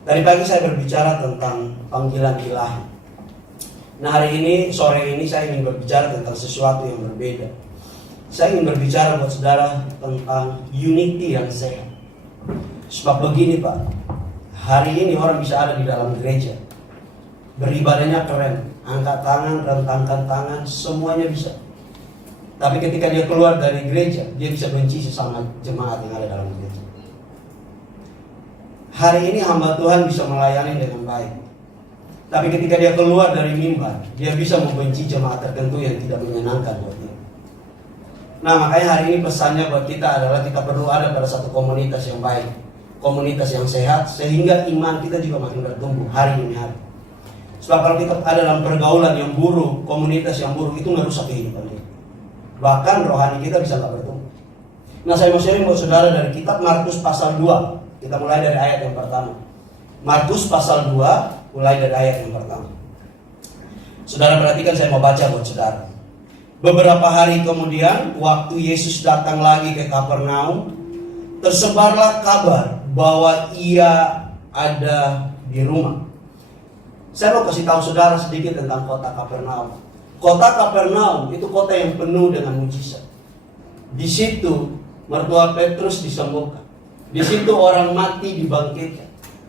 Tadi pagi saya berbicara tentang panggilan ilahi. Nah, hari ini, sore ini saya ingin berbicara tentang sesuatu yang berbeda. Saya ingin berbicara buat saudara tentang unity yang sehat. Sebab begini Pak, hari ini orang bisa ada di dalam gereja, beribadahnya keren, angkat tangan, rentangkan tangan, semuanya bisa. Tapi ketika dia keluar dari gereja, dia bisa benci sesama jemaat yang ada dalam gereja. Hari ini hamba Tuhan bisa melayani dengan baik, tapi ketika dia keluar dari mimbar, dia bisa membenci jemaat tertentu yang tidak menyenangkan buat dia. Nah, makanya hari ini pesannya buat kita adalah kita perlu ada pada satu komunitas yang baik, komunitas yang sehat, sehingga iman kita juga makin bertumbuh hari demi hari. Sebab kalau kita ada dalam pergaulan yang buruk, komunitas yang buruk, itu merusak kehidupan kita. Bahkan rohani kita bisa nggak bertumbuh. Nah, saya mau sharing buat saudara dari kitab Markus pasal 2. Kita mulai dari ayat yang pertama. Markus pasal 2, mulai dari ayat yang pertama. Saudara perhatikan, saya mau baca buat saudara. Beberapa hari kemudian, waktu Yesus datang lagi ke Kapernaum, tersebarlah kabar bahwa ia ada di rumah. Saya mau kasih tahu saudara sedikit tentang kota Kapernaum. Kota Kapernaum itu kota yang penuh dengan mujizat. Di situ mertua Petrus disembuhkan. Di situ orang mati dibangkitkan.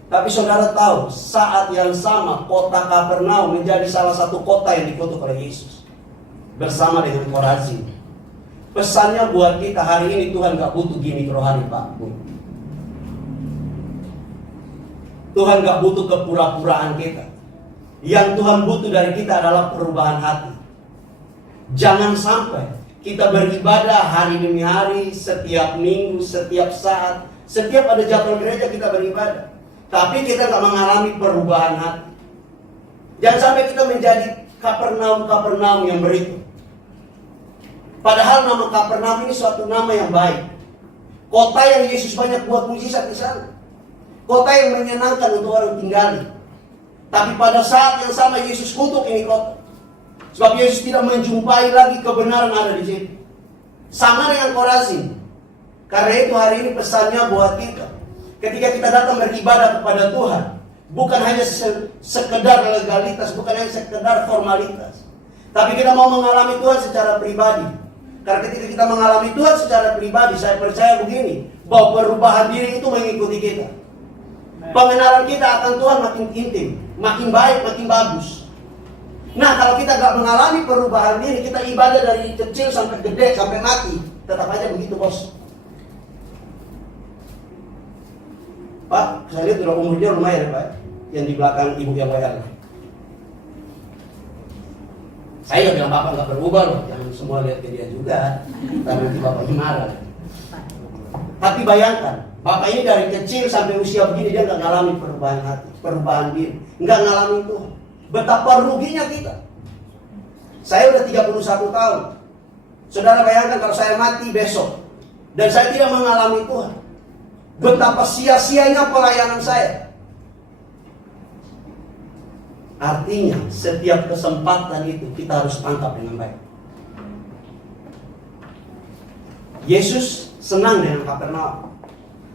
Tapi saudara tahu, saat yang sama kota Kapernaum menjadi salah satu kota yang dikutuk oleh Yesus, bersama dengan Korazin. Pesannya buat kita hari ini, Tuhan gak butuh gimmick rohani Pak Bu. Tuhan gak butuh kepura-puraan kita. Yang Tuhan butuh dari kita adalah perubahan hati. Jangan sampai kita beribadah hari demi hari, setiap minggu, setiap saat, setiap ada jadwal gereja kita beribadah, tapi kita gak mengalami perubahan hati. Jangan sampai kita menjadi Kapernaum yang berikut. Padahal nama Kapernaum ini suatu nama yang baik. Kota yang Yesus banyak buat mujizat di sana. Kota yang menyenangkan untuk orang tinggali. Tapi pada saat yang sama Yesus kutuk ini kota. Sebab Yesus tidak menjumpai lagi kebenaran ada di situ. Sama dengan Korazin. Karena itu hari ini pesannya buat kita. Ketika kita datang beribadah kepada Tuhan, bukan hanya sekedar legalitas, bukan hanya sekedar formalitas, tapi kita mau mengalami Tuhan secara pribadi. Karena ketika kita mengalami Tuhan secara pribadi, saya percaya begini, bahwa perubahan diri itu mengikuti kita. Pengenalan kita akan Tuhan makin intim, makin baik, makin bagus. Nah, kalau kita gak mengalami perubahan diri, kita ibadah dari kecil sampai gede, sampai mati, tetap aja begitu bos. Pak, saya lihat udah umurnya lumayan Pak, yang di belakang ibu yang bayar. Saya gak bilang Bapak gak berubah loh, jangan semua lihat ke dia juga, karena nanti Bapaknya marah. Tapi bayangkan, Bapak ini dari kecil sampai usia begini, dia gak ngalamin perubahan hati, perubahan diri, gak ngalamin Tuhan. Betapa ruginya kita. Saya udah 31 tahun. Saudara bayangkan kalau saya mati besok, dan saya tidak mengalami Tuhan, betapa sia-sianya pelayanan saya. Artinya setiap kesempatan itu kita harus tangkap dengan baik. Yesus senang dengan Kapernaum,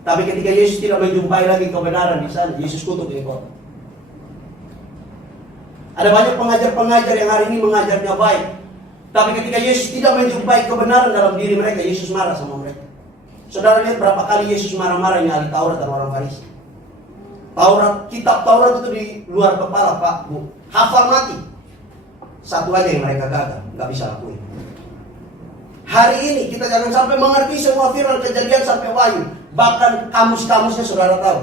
tapi ketika Yesus tidak menjumpai lagi kebenaran di sana, Yesus kutuk di kota. Ada banyak pengajar-pengajar yang hari ini mengajarnya baik, tapi ketika Yesus tidak menjumpai kebenaran dalam diri mereka, Yesus marah sama mereka. Saudara lihat berapa kali Yesus marah-marah yang ahli Taurat dan orang Farisi. Kitab Taurat itu di luar kepala Pak Bu, hafal mati. Satu aja yang mereka gagal, nggak bisa lakuin. Hari ini kita jangan sampai mengerti semua firman Kejadian sampai Wahyu, bahkan kamus-kamusnya saudara tahu.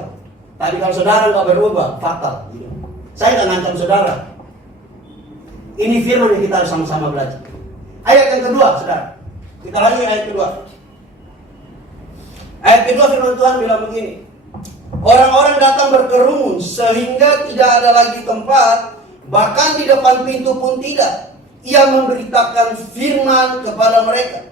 Tapi kalau saudara nggak berubah, fatal. Saya nggak ngancam saudara. Ini firman yang kita harus sama-sama belajar. Ayat yang kedua, saudara. Kita lagi ayat kedua. Ayat kedua firman Tuhan bilang begini. Orang-orang datang berkerumun sehingga tidak ada lagi tempat, bahkan di depan pintu pun tidak. Ia memberitakan firman kepada mereka.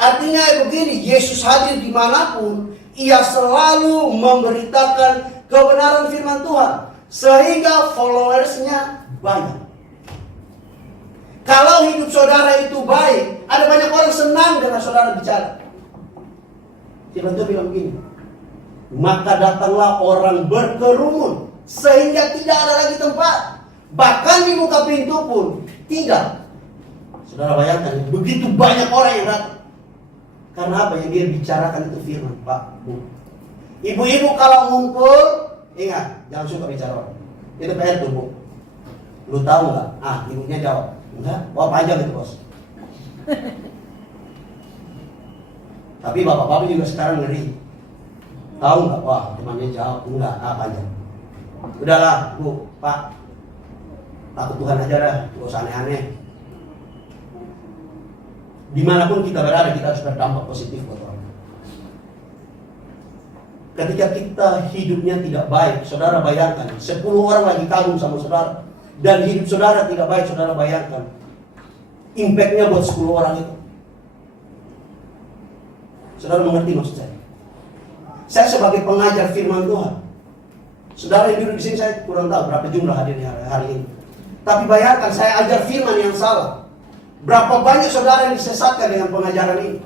Artinya begini, Yesus hadir dimanapun, ia selalu memberitakan kebenaran firman Tuhan, sehingga followersnya banyak. Kalau hidup saudara itu baik, ada banyak orang senang dengan saudara bicara. Firman Tuhan bilang begini, maka datanglah orang berkerumun Sehingga tidak ada lagi tempat. Bahkan di muka pintu pun tidak. Saudara bayangkan, begitu banyak orang yang datang. Karena apa yang dia bicarakan itu firman, Pak, Bu. Ibu-ibu kalau ngumpul, ingat, jangan suka bicara orang. Itu PR tuh, Bu. Lu tahu nggak? Ibunya jawab, enggak. Wah, panjang itu, Bos. Tapi bapak-bapak juga sekarang ngeri. Tahu nggak? Wah, temannya jawab, enggak. Panjang. Udahlah, Bu, Pak. Takut Tuhan aja dah, gak usah aneh-aneh. Dimanapun kita berada, kita harus berdampak positif buat orang. Ketika kita hidupnya tidak baik, saudara bayangkan, 10 orang lagi kagum sama saudara, dan hidup saudara tidak baik, saudara bayangkan, impactnya buat 10 orang itu. Saudara mengerti maksud saya? Saya sebagai pengajar firman Tuhan, saudara yang duduk di sini saya kurang tahu berapa jumlah hadirnya hari ini. Tapi bayangkan saya ajar firman yang salah. Berapa banyak saudara yang disesatkan dengan pengajaran ini.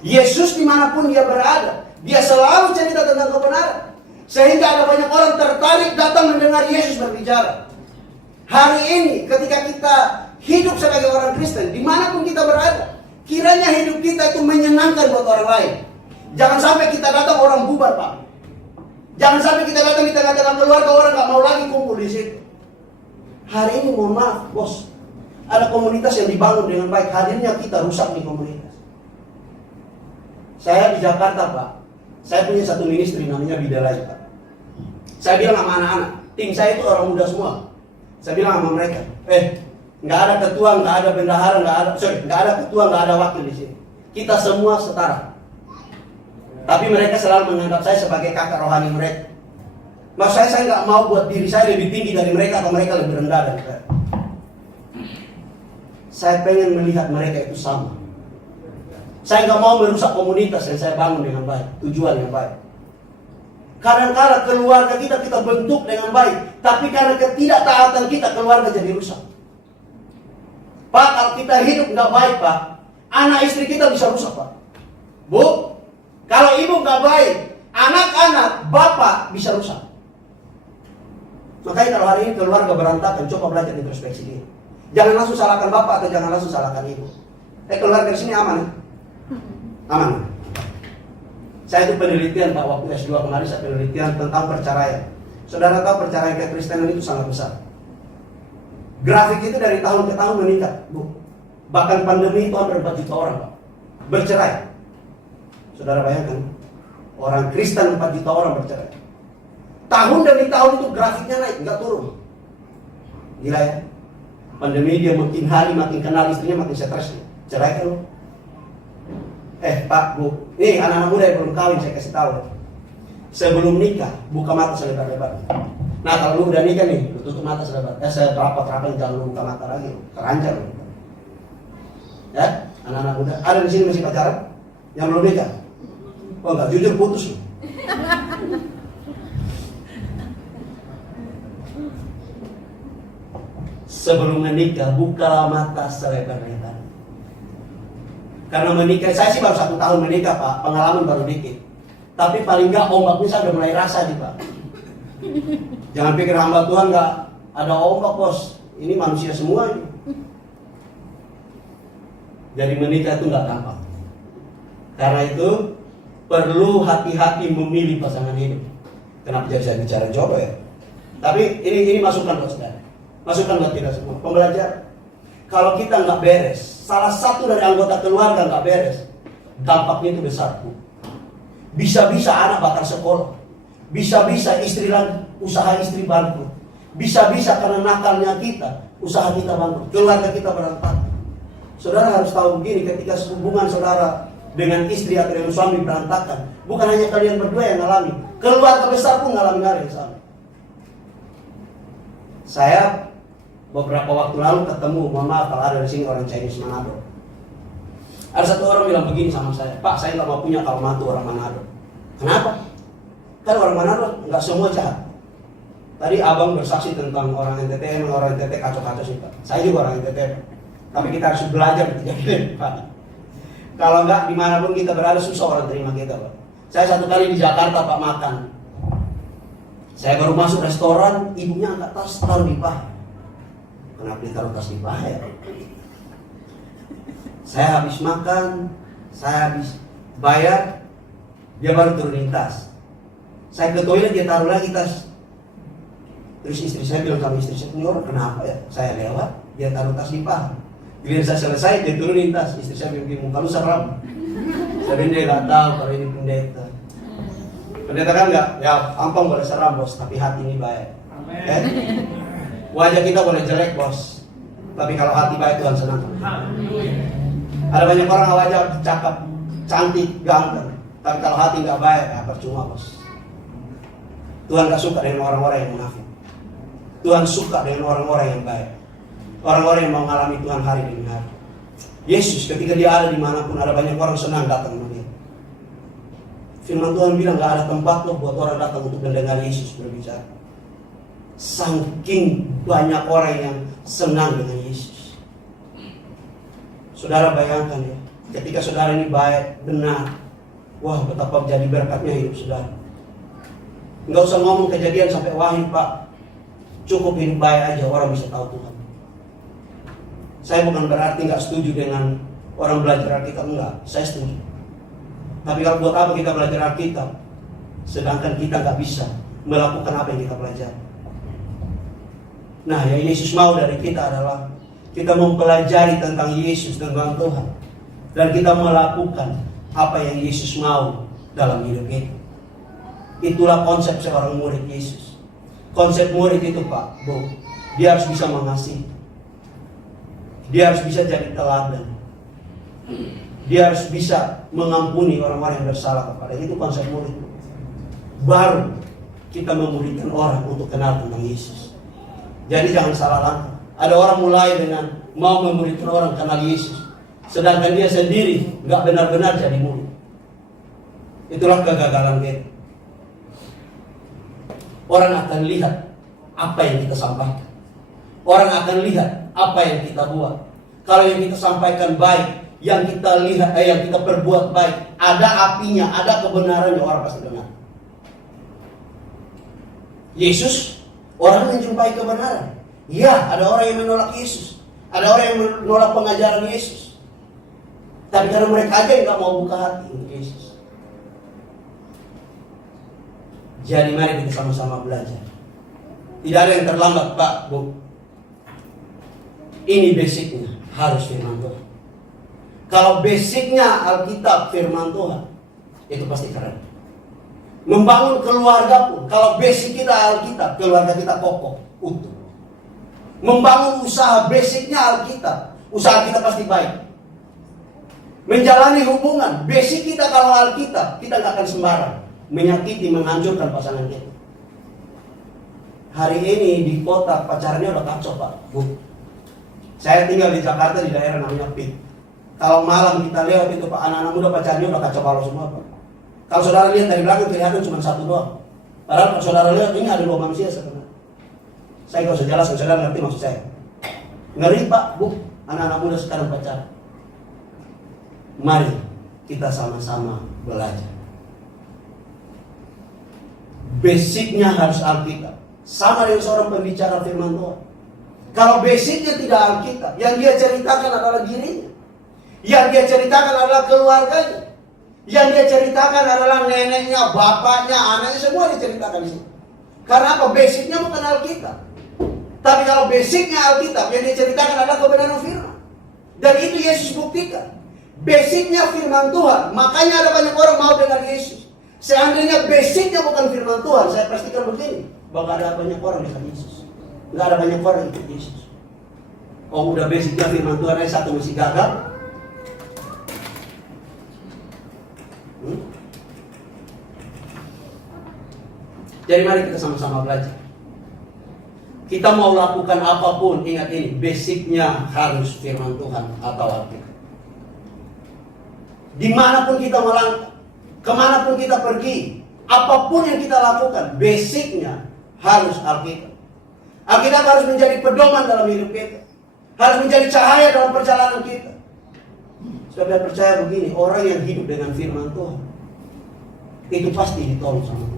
Yesus dimanapun dia berada, dia selalu cerita tentang kebenaran. Sehingga ada banyak orang tertarik datang mendengar Yesus berbicara. Hari ini ketika kita hidup sebagai orang Kristen, dimanapun kita berada, kiranya hidup kita itu menyenangkan buat orang lain. Jangan sampai kita datang orang bubar, Pak. Jangan sampai kita datang di tengah-tengah keluarga orang gak mau lagi kumpul di situ. Hari ini mohon maaf, Bos. Ada komunitas yang dibangun dengan baik. Hadirnya kita rusak di komunitas. Saya di Jakarta, Pak. Saya punya satu ministry namanya Bidalai, Pak. Saya bilang sama anak-anak, tim saya itu orang muda semua. Saya bilang sama mereka, nggak ada ketua, nggak ada bendahara, nggak ada ketua, nggak ada wakil di sini. Kita semua setara. Tapi mereka selalu menganggap saya sebagai kakak rohani mereka. Maksud saya nggak mau buat diri saya lebih tinggi dari mereka atau mereka lebih rendah dari saya. Saya pengen melihat mereka itu sama. Saya nggak mau merusak komunitas yang saya bangun dengan baik, tujuan yang baik. Kadang-kadang keluarga kita bentuk dengan baik, tapi karena ketidaktaatan kita keluarga jadi rusak. Pak, kalau kita hidup nggak baik, Pak, anak istri kita bisa rusak, Pak. Bu, kalau ibu nggak baik, anak-anak, bapak bisa rusak. Makanya kalau hari ini keluarga berantakan, coba belajar introspeksi diri. Jangan langsung salahkan bapak atau jangan langsung salahkan ibu. Keluarga di sini aman ya? Aman. Saya itu penelitian, Pak, waktu S2 kemarin saya penelitian tentang perceraian. Saudara tahu perceraian kekristenan itu sangat besar. Grafik itu dari tahun ke tahun meningkat, Bu. Bahkan pandemi itu hampir 4 juta orang, Pak, bercerai. Saudara bayangkan, orang Kristen 4 juta orang bercerai. Tahun demi tahun itu grafiknya naik, nggak turun. Gila ya. Pandemi dia makin hari makin kenal istrinya, makin stres. Cerai kan lo. Pak, Bu, nih anak-anak muda yang belum kawin saya kasih tahu. Sebelum nikah, buka mata selebar-lebar. Nah kalau lu udah nikah nih, lu tutup mata selebar. Serapat-rapat, jangan lu buka mata lagi. Terancam lu. Ya, anak-anak muda. Ada di sini masih pacaran? Yang belum nikah? Oh enggak, jujur putus lu. Sebelum menikah, buka mata selebar-lebar. Karena menikah, saya sih baru 1 tahun menikah, Pak. Pengalaman baru dikit. Tapi paling enggak ombaknya saya udah mulai rasa nih, Pak. Jangan pikir hamba Tuhan enggak ada ombak, Bos. Ini manusia semua ini. Jadi menikah itu enggak gampang. Karena itu perlu hati-hati memilih pasangan hidup. Kenapa jadi saya bicara jodoh ya? Tapi ini masukan buat saudara. Masukan buat kita semua. Pembelajaran. Kalau kita nggak beres, salah satu dari anggota keluarga nggak beres, dampaknya itu besar, Bu. Bisa-bisa anak bakal sekolah, bisa-bisa istri lagi, usaha istri bangkrut, bisa-bisa karena nakalnya kita, usaha kita bangkrut, keluarga kita berantakan. Saudara harus tahu begini, ketika hubungan saudara dengan istri atau dengan suami berantakan, bukan hanya kalian berdua yang ngalami, keluarga besar pun ngalami hal yang sama. Saya beberapa waktu lalu ketemu, mohon maaf kalau ada di sini orang Chinese Manado. Ada satu orang bilang begini sama saya, Pak, saya nggak mau punya kalau mantu orang Manado. Kenapa? Kan orang Manado nggak semua jahat. Tadi abang bersaksi tentang orang NTT, orang NTT kacau-kacau sih, Pak. Saya juga orang NTT, tapi kita harus belajar bertiga, Pak. Kalau nggak dimanapun kita berada susah orang terima kita, Pak. Saya satu kali di Jakarta, Pak, makan. Saya baru masuk restoran, ibunya angkat tas, taruh di paha. Kenapa ditaruh tas di paha ya? Saya habis makan, saya habis bayar, dia baru turunin tas. Saya ke toilet, dia taruh lagi tas. Terus istri saya bilang sama istri saya, ini orang kenapa ya? Saya lewat, dia taruh tas di paha. Bila saya selesai, dia turunin tas. Istri saya bilang, muka lu seram. Saya bilang, dia gak tahu kalau ini pendeta. Pendeta kan enggak, ya ampun boleh seram bos, tapi hati ini baik. Wajah kita boleh jelek bos, tapi kalau hati baik Tuhan senang. Ada banyak orang wajah cakep, cantik, ganteng, tapi kalau hati nggak baik, ya percuma bos. Tuhan gak suka dengan orang-orang yang munafik. Tuhan suka dengan orang-orang yang baik, orang-orang yang mau mengalami Tuhan hari demi hari. Yesus ketika dia ada dimanapun, ada banyak orang senang datang ke dia. Firman Tuhan bilang gak ada tempat loh buat orang datang untuk mendengar Yesus berbicara. Saking banyak orang yang senang dengan Yesus. Saudara bayangkan ya, ketika saudara ini baik, benar, wah betapa jadi berkatnya hidup saudara. Nggak usah ngomong kejadian sampai wahid pak, cukup hidup baik aja orang bisa tahu Tuhan. Saya bukan berarti nggak setuju dengan orang belajar Alkitab, enggak, saya setuju. Tapi kalau buat apa kita belajar Alkitab, sedangkan kita nggak bisa melakukan apa yang kita pelajari. Nah, yang Yesus mau dari kita adalah kita mempelajari tentang Yesus, tentang Tuhan, dan kita melakukan apa yang Yesus mau dalam hidup kita. Itulah konsep seorang murid Yesus. Konsep murid itu Pak, Bu, dia harus bisa mengasihi. Dia harus bisa jadi teladan. Dia harus bisa mengampuni orang-orang yang bersalah kepada. Itu konsep murid. Baru kita memuridkan orang untuk kenal tentang Yesus. Jadi jangan salah langkah. Ada orang mulai dengan mau memuridkan orang kenal Yesus, sedangkan dia sendiri nggak benar-benar jadi murid. Itulah kegagalan kita. Orang akan lihat apa yang kita sampaikan. Orang akan lihat apa yang kita buat. Kalau yang kita sampaikan baik, yang kita lihat, yang kita perbuat baik, ada apinya, ada kebenarannya, orang pasti dengar. Yesus, orang menjumpai kebenaran. Ya, ada orang yang menolak Yesus, ada orang yang menolak pengajaran Yesus. Tapi karena mereka aja yang gak mau buka hati untuk Yesus. Jadi mari kita sama-sama belajar. Tidak ada yang terlambat Pak, Bu. Ini basicnya, harus firman Tuhan. Kalau basicnya Alkitab firman Tuhan, itu pasti keren. Membangun keluarga pun, kalau basic kita Alkitab, keluarga kita kokoh, utuh. Membangun usaha, basicnya Alkitab, usaha kita pasti baik. Menjalani hubungan, basic kita kalau Alkitab, kita gak akan sembarang menyakiti, menghancurkan pasangan kita. Hari ini di kota pacarnya udah kacau Pak, Bu. Saya tinggal di Jakarta di daerah namanya Pik. Kalau malam kita lewat itu Pak, anak-anak muda pacarnya udah kacau balau semua Pak. Kalau saudara lihat dari belakang kelihatan cuma satu doang. Padahal kalau saudara lihat ini ada dua manusia sebenarnya. Saya nggak usah jelaskan, saudara ngerti maksud saya. Ngeri Pak, Bu, anak-anak muda sekarang pacaran. Mari kita sama-sama belajar. Basicnya harus Alkitab. Sama dengan seorang pembicara firman Tuhan. Kalau basicnya tidak Alkitab, yang dia ceritakan adalah dirinya. Yang dia ceritakan adalah keluarganya. Yang dia ceritakan adalah neneknya, bapaknya, anaknya, semua diceritakan di situ. Karena apa? Basicnya bukan Alkitab. Tapi kalau basicnya Alkitab, yang dia ceritakan adalah kebenaran firman. Dan itu Yesus buktikan. Basicnya firman Tuhan. Makanya ada banyak orang mau dengar Yesus. Seandainya basicnya bukan firman Tuhan, saya pastikan begini, bahwa ada banyak orang dengar Yesus. Nggak ada banyak orang ikut Yesus. Oh udah basicnya firman Tuhan aja satu masih gagal. Jadi mari kita sama-sama belajar. Kita mau lakukan apapun, ingat ini, basicnya harus firman Tuhan atau Alkitab. Dimanapun kita melangkah, kemanapun kita pergi, apapun yang kita lakukan, basicnya harus Alkitab. Alkitab harus menjadi pedoman dalam hidup kita, harus menjadi cahaya dalam perjalanan kita. Saya percaya begini, orang yang hidup dengan firman Tuhan, itu pasti ditolong sama Tuhan.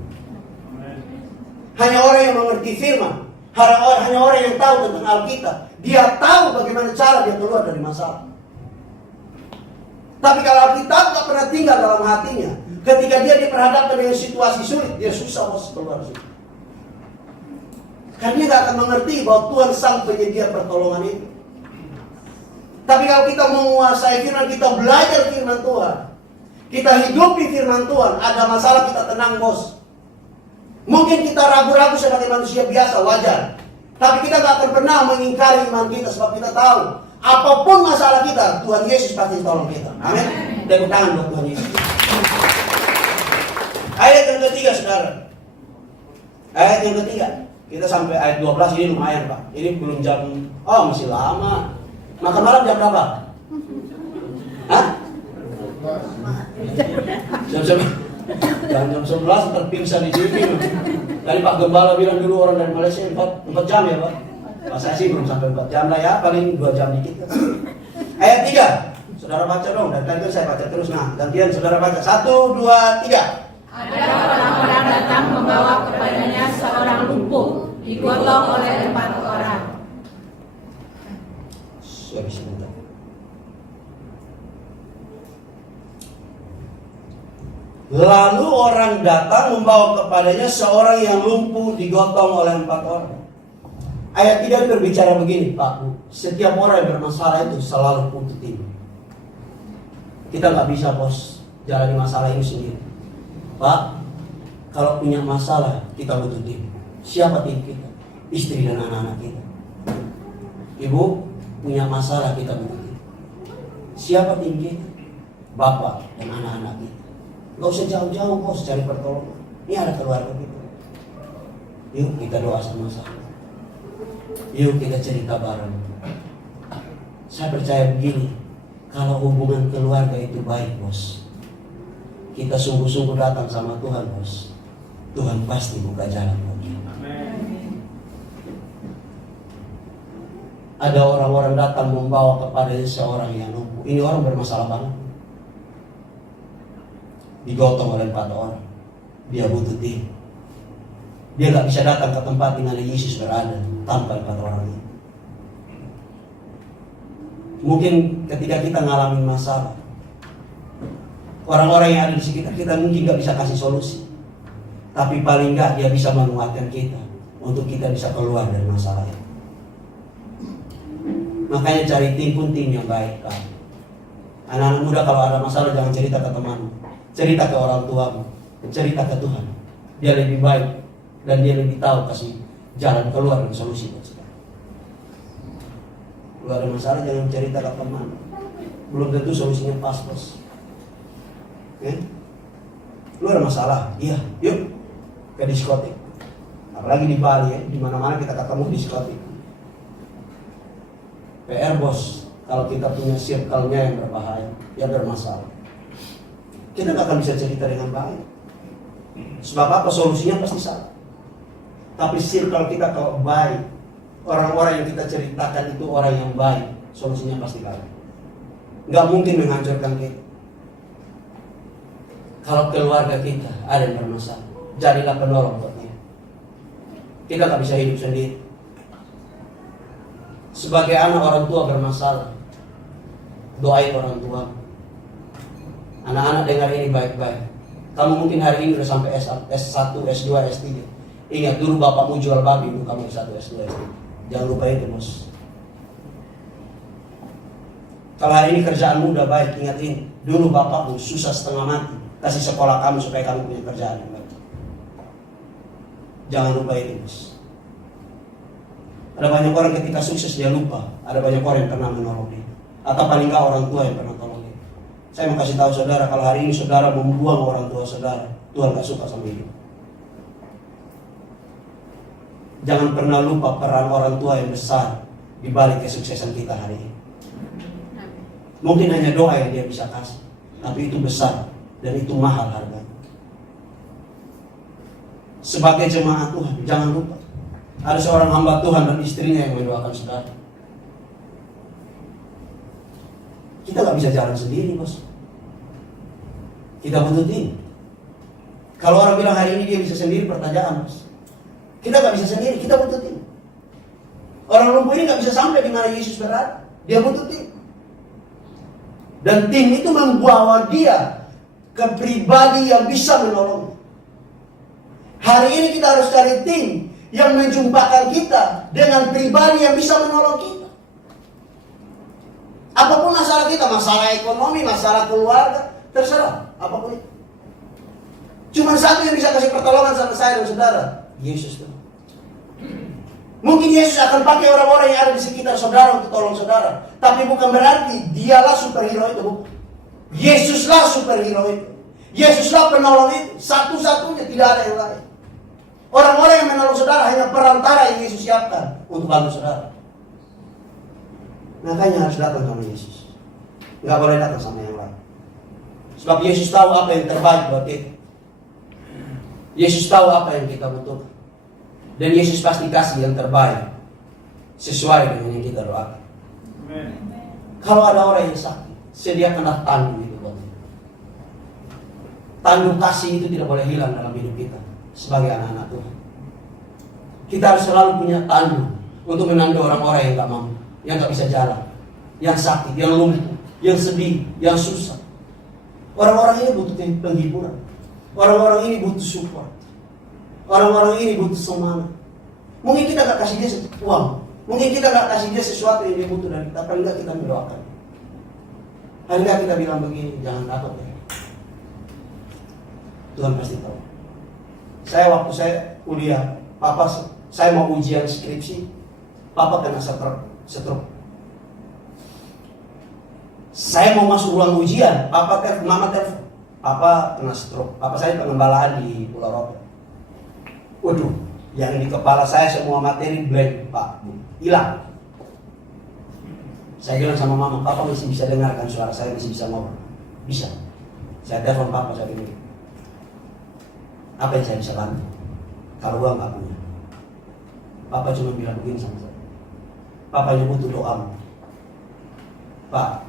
Hanya yang mengerti firman. Hanya orang yang tahu tentang Alkitab. Dia tahu bagaimana cara dia keluar dari masalah. Tapi kalau Alkitab tak pernah tinggal dalam hatinya, ketika dia diperhadapkan dengan situasi sulit, dia susah bos keluar situ. Karena dia gak akan mengerti bahwa Tuhan sang penyedia pertolongan itu. Tapi kalau kita menguasai firman, kita belajar firman Tuhan, kita hidupi firman Tuhan, ada masalah kita tenang bos. Mungkin kita ragu-ragu sebagai manusia biasa, wajar. Tapi kita gak akan pernah mengingkari iman kita, sebab kita tahu apapun masalah kita, Tuhan Yesus pasti tolong kita. Amin. Tepuk tangan buat Tuhan Yesus. Ayat yang ketiga, saudara. Ayat yang ketiga. Kita sampai ayat 12 ini lumayan Pak. Ini belum jam, masih lama. Makan malam jam berapa? Hah? Jam 11 terpingsan di TV. Tadi Pak Gembala bilang dulu orang dari Malaysia 4 jam ya Pak. Pas saya sih belum sampai 4 jam lah ya, paling 2 jam dikit. Ayat 3. Saudara baca dong, dan tadi saya baca terus. Nah, gantian saudara baca. 1, 2, 3. Ada orang-orang datang membawa kepadanya seorang lumpuh, digotong oleh 4 orang. Sorry sebentar. Lalu orang datang membawa kepadanya seorang yang lumpuh, digotong oleh 4 orang. Ayat 3 berbicara begini, Pak. Setiap orang yang bermasalah itu selalu butuh tim. Kita nggak bisa bos jalani masalah ini sendiri. Pak, kalau punya masalah kita butuh tim. Siapa tim kita? Istri dan anak-anak kita. Ibu, punya masalah kita butuh tim. Siapa tim kita? Bapak dan anak-anak kita. Gak usah jauh-jauh bos cari pertolongan. Ini ada keluarga kita. Yuk kita doa sama-sama. Yuk kita cerita bareng. Saya percaya begini, kalau hubungan keluarga itu baik bos, kita sungguh-sungguh datang sama Tuhan bos, Tuhan pasti buka jalan buat kita. Ada orang-orang datang membawa kepada seorang yang lumpuh. Ini orang bermasalah banget, digotong oleh 4 orang. Dia butuh tim. Dia gak bisa datang ke tempat di mana Yesus berada tanpa 4 orang ini. Mungkin ketika kita ngalamin masalah, orang-orang yang ada di sekitar kita mungkin gak bisa kasih solusi, tapi paling gak dia bisa menguatkan kita untuk kita bisa keluar dari masalah itu. Makanya cari tim pun tim yang baik kan. Anak-anak muda kalau ada masalah jangan cerita ke temanmu, cerita ke orang tuamu, cerita ke Tuhan. Dia lebih baik dan dia lebih tahu kasih jalan keluar dan solusi buat kita. Kalau ada masalah jangan cerita ke teman, belum tentu solusinya pas bos. Lu ada masalah? Iya, yuk ke diskotik. Apalagi di Bali ya, di mana-mana kita ketemu diskotik. PR bos, kalau kita punya circle-nya yang berbahaya, yang bermasalah, kita gak akan bisa cerita dengan baik. Sebab apa? Solusinya pasti salah. Tapi circle kita kalau baik, orang-orang yang kita ceritakan itu orang yang baik, solusinya pasti baik. Gak mungkin menghancurkan kita. Kalau keluarga kita ada yang bermasalah, jadilah penolong buat dia. Kita gak bisa hidup sendiri. Sebagai anak orang tua bermasalah, doain orang tua. Anak-anak dengar ini baik-baik. Kamu mungkin hari ini udah sampai S1, S2, S3. Ingat dulu bapakmu jual babi, dulu kamu S1, S2, S3. Jangan lupa itu bos. Kalau hari ini kerjaanmu udah baik, ingat ini. Dulu bapakmu susah setengah mati kasih sekolah kamu supaya kamu punya kerjaan yang baik. Jangan lupa itu bos. Ada banyak orang ketika sukses dia lupa. Ada banyak orang yang pernah menolong dia. Atau paling nggak orang tua yang pernah tolong dia. Saya mau kasih tahu saudara, kalau hari ini saudara membuang orang tua saudara, Tuhan gak suka sama hidup. Jangan pernah lupa peran orang tua yang besar di balik kesuksesan kita hari ini. Mungkin hanya doa yang dia bisa kasih, tapi itu besar dan itu mahal harganya. Sebagai jemaat Tuhan, jangan lupa ada seorang hamba Tuhan dan istrinya yang mendoakan saudara. Kita gak bisa jalan sendiri bos. Kita butuh tim. Kalau orang bilang hari ini dia bisa sendiri, pertanyaan bos. Kita nggak bisa sendiri, kita butuh tim. Orang lumpuh ini nggak bisa sampai di mana Yesus berada. Dia butuh tim. Dan tim itu membawa dia ke pribadi yang bisa menolong. Hari ini kita harus cari tim yang menjumpakan kita dengan pribadi yang bisa menolong kita. Apapun masalah kita, masalah ekonomi, masalah keluarga, terserah, apapun itu. Cuma satu yang bisa kasih pertolongan sama saya dan saudara, Yesus. Mungkin Yesus akan pakai orang-orang yang ada di sekitar saudara untuk tolong saudara. Tapi bukan berarti dialah superhero itu. Yesuslah superhero itu. Yesuslah penolong itu. Satu-satunya, tidak ada yang lain. Orang-orang yang menolong saudara hanya perantara yang Yesus siapkan untuk bantu saudara. Makanya harus datang sama Yesus. Nggak boleh datang sama yang lain. Sebab Yesus tahu apa yang terbaik buat kita. Yesus tahu apa yang kita butuhkan. Dan Yesus pasti kasih yang terbaik sesuai dengan yang kita doakan. Kalau ada orang yang sakit, sediakanlah tanduk itu buat kita. Tanduk kasih itu tidak boleh hilang dalam hidup kita sebagai anak-anak Tuhan. Kita harus selalu punya tanduk untuk menandu orang-orang yang gak mampu, yang gak bisa jalan, yang sakit, yang lumpuh, yang sedih, yang susah. Orang-orang ini butuh penghiburan. Orang-orang ini butuh support. Orang-orang ini butuh semangat. Mungkin kita gak kasih dia uang. Mungkin kita gak kasih dia sesuatu yang dia butuh dari kita. Paling gak kita mendoakan. Paling gak kita bilang begini, jangan takut ya. Tuhan pasti tahu. Waktu saya kuliah, saya mau ujian skripsi, Papa kena stroke. Saya mau masuk ruang ujian, Mama telepon, Papa kena stroke. Papa saya pengembalaan di Pulau Rote. Waduh, yang di kepala saya semua materi blank, Pak, hilang. Saya bilang sama Mama, Papa masih bisa dengarkan suara saya, masih bisa ngobrol. Bisa. Saya telepon Papa, saya bilang, apa yang saya bisa bantu? Kalau gua nggak punya. Papa cuma bilang begini sama saya. Papa hanya butuh doamu. Pak,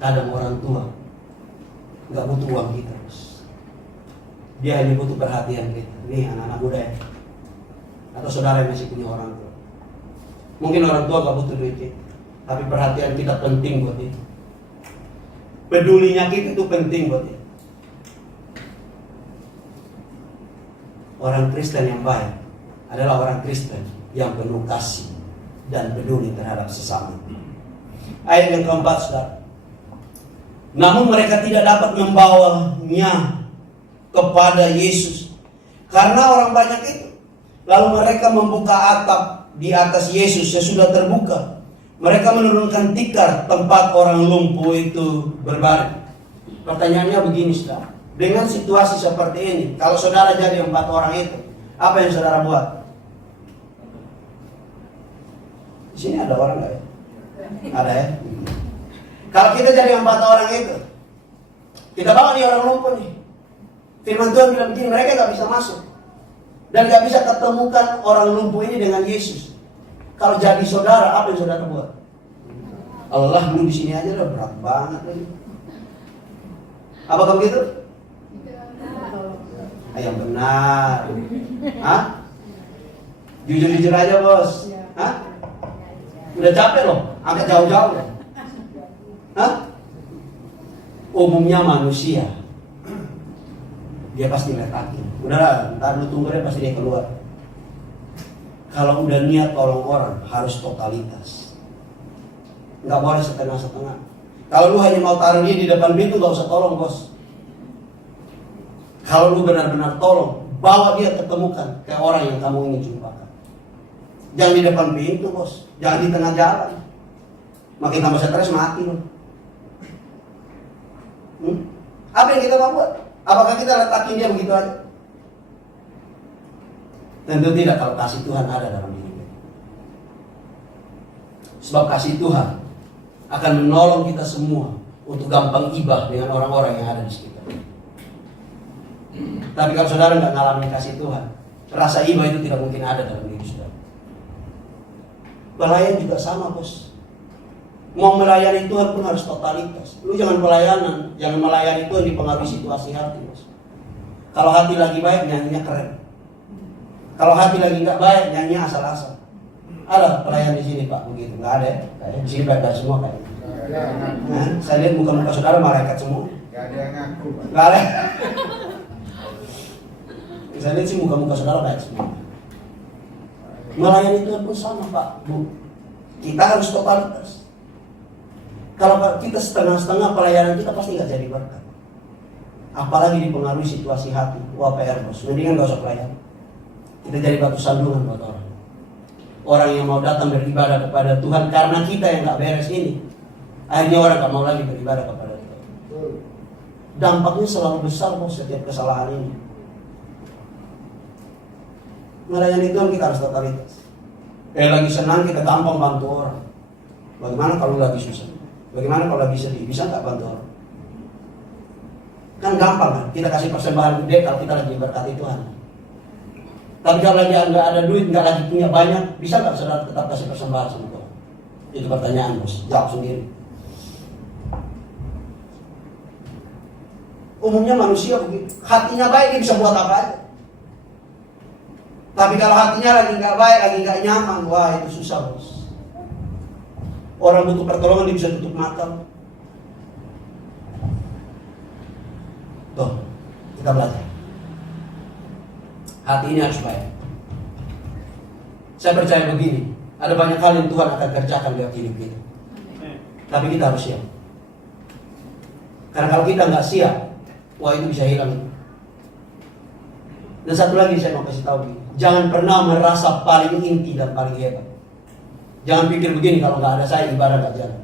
kadang orang tua nggak butuh uang kita, dia hanya butuh perhatian kita. Nih anak-anak muda ya, atau saudara yang masih punya orang tua. Mungkin orang tua gak butuh duit kita, tapi perhatian kita penting buat dia. Pedulinya kita itu penting buat dia. Orang Kristen yang baik adalah orang Kristen yang penuh kasih dan peduli terhadap sesama. Ayat yang keempat, saudara. Namun mereka tidak dapat membawanya kepada Yesus karena orang banyak itu. Lalu mereka membuka atap di atas Yesus sesudah terbuka. Mereka menurunkan tikar tempat orang lumpuh itu berbaring. Pertanyaannya begini, saudara. Dengan situasi seperti ini, kalau saudara jadi 4 orang itu, apa yang saudara buat? Di sini ada orang nggak ya? Ada ya? Kalau kita jadi 4 orang itu, kita bawa nih orang lumpuh nih. Firman Tuhan bilang begini, mereka gak bisa masuk dan gak bisa ketemukan orang lumpuh ini dengan Yesus. Kalau jadi saudara, apa yang saudara buat? Allah, lu di sini aja udah berat banget lagi. Apakah begitu? Yang benar. Hah? Jujur-jujur aja, bos. Hah? Udah capek loh, agak jauh-jauh loh. Hah? Umumnya manusia, dia pasti letakin. Udahlah, ntar lu tunggu deh, pasti dia keluar. Kalau udah niat tolong orang, harus totalitas. Nggak boleh setengah-setengah. Kalau lu hanya mau taruh dia di depan pintu, nggak usah tolong, bos. Kalau lu benar-benar tolong, bawa dia ketemukan ke orang yang kamu ingin jumpakan. Jangan di depan pintu, bos. Jangan di tengah jalan. Makin tambah stres, mati lu. Apa yang kita mau buat? Apakah kita letakin dia begitu aja? Tentu tidak, kalau kasih Tuhan ada dalam diri kita. Sebab kasih Tuhan akan menolong kita semua untuk gampang ibah dengan orang-orang yang ada di sekitar. Tapi kalau saudara nggak ngalamin kasih Tuhan, rasa ibah itu tidak mungkin ada dalam diri saudara. Pelayan juga sama, bos. Mau melayani Tuhan pun harus totalitas. Lu jangan melayani Tuhan dipengaruhi situasi hati, bos. Kalau hati lagi baik, nyanyinya keren. Kalau hati lagi nggak baik, nyanyi asal-asal. Ada pelayan di sini Pak begitu? Nggak ada ya? Di sini baik-baik semua kayaknya. Nah, saya lihat muka-muka saudara malaikat semua. Gak ada yang ngaku, Pak. Nggak ada. Saya lihat sih muka-muka saudara baik semua. Melayani Tuhan pun sama Pak, Bu. Kita harus totalitas. Kalau kita setengah-setengah pelayanan kita pasti nggak jadi berkat. Apalagi dipengaruhi situasi hati. Wah PR bos, mendingan nggak usah pelayan. Kita jadi batu sandungan buat orang. Orang yang mau datang beribadah kepada Tuhan karena kita yang nggak beres ini, akhirnya orang nggak mau lagi beribadah kepada Tuhan. Dampaknya selalu besar bos setiap kesalahan ini. Melayani Tuhan kita harus totalitas. Lagi senang kita gampang bantu orang. Bagaimana kalau lagi susah? Bagaimana kalau lagi sedih? Bisa nggak bantu orang? Kan gampang kan? Kita kasih persembahan gede kalau kita lagi berkati Tuhan. Tapi kalau lagi nggak ada duit, nggak lagi punya banyak, bisa nggak saudara tetap kasih persembahan sama Tuhan? Itu pertanyaan bos. Jawab sendiri. Umumnya manusia begitu. Hatinya baik dia bisa buat apa aja. Tapi kalau hatinya lagi nggak baik, lagi nggak nyaman, wah itu susah bos. Orang butuh pertolongan dia bisa tutup mata. Tuh, kita belajar. Hati ini harus baik. Saya percaya begini, ada banyak hal yang Tuhan akan kerjakan dalam hidup kita. Tapi kita harus siap. Karena kalau kita nggak siap, wah itu bisa hilang. Dan satu lagi saya mau kasih tahu, jangan pernah merasa paling inti dan paling hebat. Jangan pikir begini, kalau nggak ada saya ibadah nggak jalan.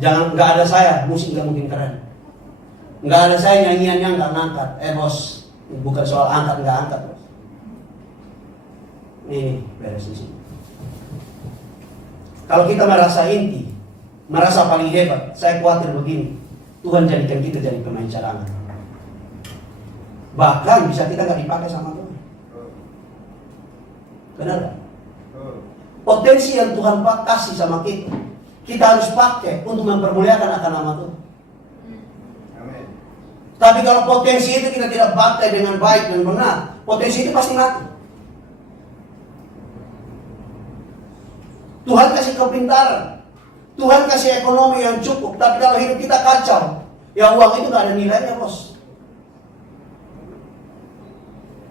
Jangan nggak ada saya musik nggak mungkin keren. Nggak ada saya nyanyiannya nggak ngangkat. Bos, bukan soal angkat nggak angkat bos. Ini beres di sini. Kalau kita merasa inti, merasa paling hebat, saya khawatir begini, Tuhan jadikan kita jadi pemain cadangan. Bahkan bisa kita nggak dipakai sama Tuhan. Benar? Potensi yang Tuhan kasih sama kita, kita harus pakai untuk mempermuliakan akan nama Tuhan. Amin. Tapi kalau potensi itu kita tidak pakai dengan baik dan benar, potensi itu pasti mati. Tuhan kasih kepintaran, Tuhan kasih ekonomi yang cukup, tapi kalau hidup kita kacau, ya uang itu nggak ada nilainya bos.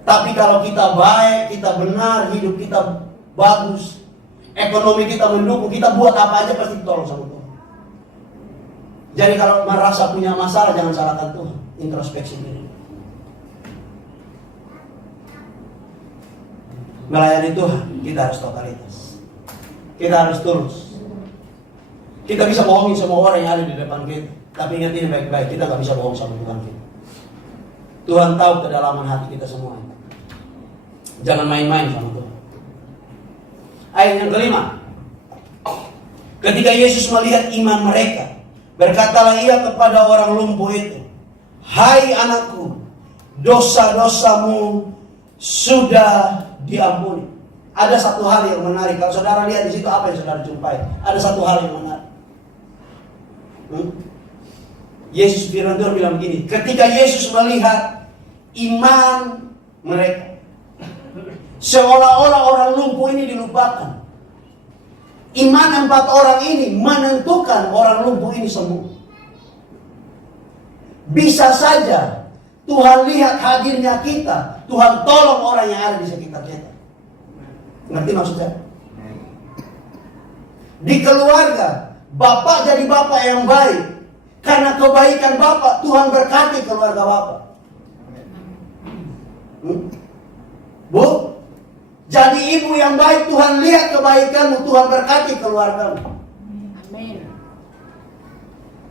Tapi kalau kita baik, kita benar, hidup kita bagus, ekonomi kita mendukung, kita buat apa aja pasti ditolong sama Tuhan. Jadi kalau merasa punya masalah, jangan salahkan Tuhan. Introspeksi diri. Melayani Tuhan, kita harus totalitas. Kita harus tulus. Kita bisa bohongin semua orang yang ada di depan kita. Tapi ingat ini baik-baik, kita gak bisa bohong sama Tuhan kita. Tuhan tahu kedalaman hati kita semua. Jangan main-main sama Tuhan. Ayat yang kelima. Ketika Yesus melihat iman mereka, berkatalah ia kepada orang lumpuh itu, "Hai anakku, dosa-dosamu sudah diampuni." Ada satu hal yang menarik. Kalau saudara lihat di situ apa yang saudara jumpai? Ada satu hal yang menarik. Yesus firman Tuhan bilang begini, ketika Yesus melihat iman mereka, seolah-olah orang lumpuh ini dilupakan. Iman 4 orang ini menentukan orang lumpuh ini sembuh. Bisa saja Tuhan lihat hadirnya kita, Tuhan tolong orang yang ada di sekitar kita. Ngerti maksud saya? Di keluarga, bapak jadi bapak yang baik. Karena kebaikan bapak, Tuhan berkati keluarga bapak. Bu, jadi ibu yang baik, Tuhan lihat kebaikanmu, Tuhan berkati keluargamu. Amin.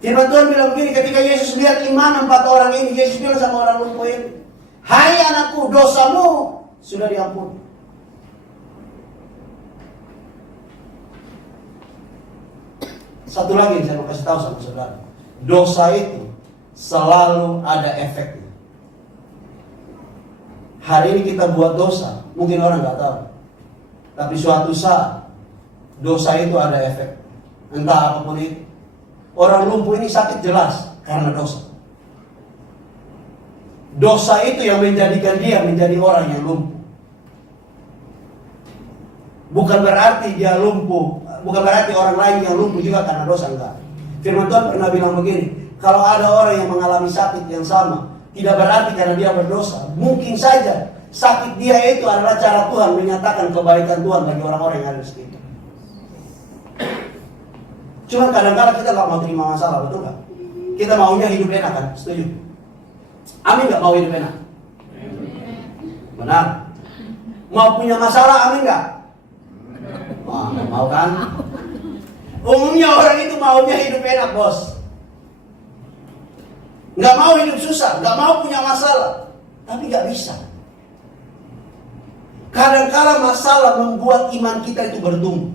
Firman Tuhan bilang begini, ketika Yesus lihat iman 4 orang ini, Yesus bilang sama orang lumpuh ini, "Hai anakku, dosamu sudah diampuni." Satu lagi yang saya mau kasih tahu sama saudara, dosa itu selalu ada efeknya. Hari ini kita buat dosa, mungkin orang nggak tahu, tapi suatu saat dosa itu ada efek. Entah apapun itu. Orang lumpuh ini sakit jelas karena dosa. Dosa itu yang menjadikan dia menjadi orang yang lumpuh. Bukan berarti dia lumpuh, bukan berarti orang lain yang lumpuh juga karena dosa, enggak. Firman Tuhan pernah bilang begini, kalau ada orang yang mengalami sakit yang sama, tidak berarti karena dia berdosa. Mungkin saja sakit dia itu adalah cara Tuhan menyatakan kebaikan Tuhan bagi orang-orang yang ada di sekitar. Cuma kadang-kadang kita gak mau terima masalah, betul gak? Kita maunya hidup enak kan? Setuju? Amin gak mau hidup enak? Benar? Mau punya masalah, amin gak? Wah, gak mau kan? Umumnya orang itu maunya hidup enak, bos. Gak mau hidup susah, gak mau punya masalah. Tapi gak bisa. Kadang-kadang masalah membuat iman kita itu bertumbuh.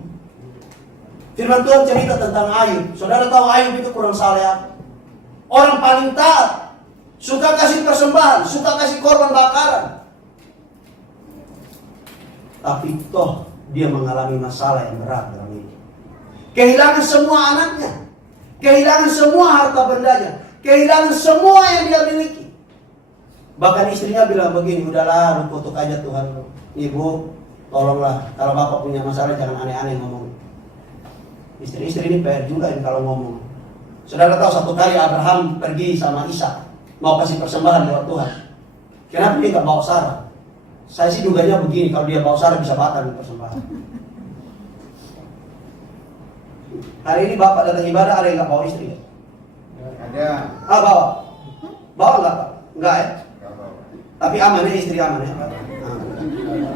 Firman Tuhan cerita tentang Ayub. Saudara tahu Ayub itu kurang saleh. Orang paling taat, suka kasih persembahan, suka kasih korban bakaran. Tapi toh dia mengalami masalah yang berat dalam hidup. Kehilangan semua anaknya, kehilangan semua harta bendanya, kehilangan semua yang dia miliki. Bahkan istrinya bilang begini, udahlah lu kutuk aja Tuhan. Ibu, tolonglah, kalau bapak punya masalah jangan aneh-aneh ngomong. Istri-istri ini PR juga ini kalau ngomong. Saudara tahu satu kali Abraham pergi sama Ishak mau kasih persembahan lewat Tuhan. Kenapa dia nggak bawa Sarah? Saya sih duganya begini, kalau dia bawa Sarah bisa batal persembahan. Hari ini bapak datang ibadah ada yang nggak bawa istri ya? Ada. Bawa? Bawa nggak pak? Nggak ya? Nggak bawa. Tapi aman ya, istri aman ya?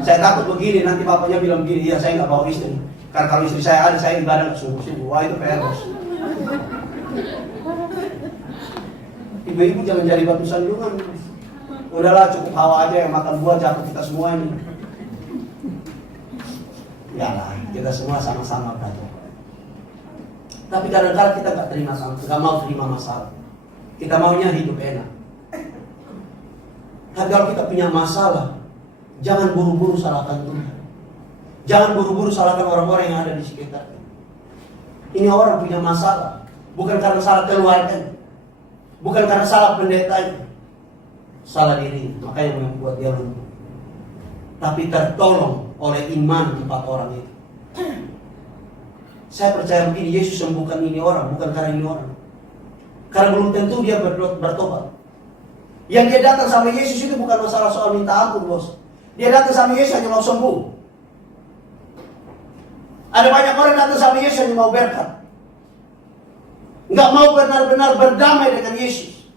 Saya takut begini, nanti bapaknya bilang begini, iya saya nggak bawa istri. Karena kalau istri saya ada, saya ibadah nggak sungguh-sungguh. Wah itu PR bos. Ibu-ibu jangan jadi batu sandungan. Udahlah cukup Hawa aja yang makan buah, jatuh kita semua ini. Ya lah, kita semua sama-sama belajar. Tapi kadang-kadang kita nggak mau terima masalah. Kita maunya hidup enak. Tapi kalau kita punya masalah, jangan buru-buru salahkan Tuhan. Jangan buru-buru salahkan orang-orang yang ada di sekitar. Ini orang punya masalah, bukan karena salah keluarga, bukan karena salah pendetanya, salah diri, makanya membuat dia lumpuh. Tapi tertolong oleh iman 4 orang itu. Saya percaya begini, Yesus sembuhkan ini orang bukan karena ini orang, karena belum tentu dia bertobat. Yang dia datang sama Yesus itu bukan masalah soal minta ampun, bos. Dia datang sama Yesus hanya mau sembuh. Ada banyak orang datang sama Yesus hanya mau berkat, nggak mau benar-benar berdamai dengan Yesus.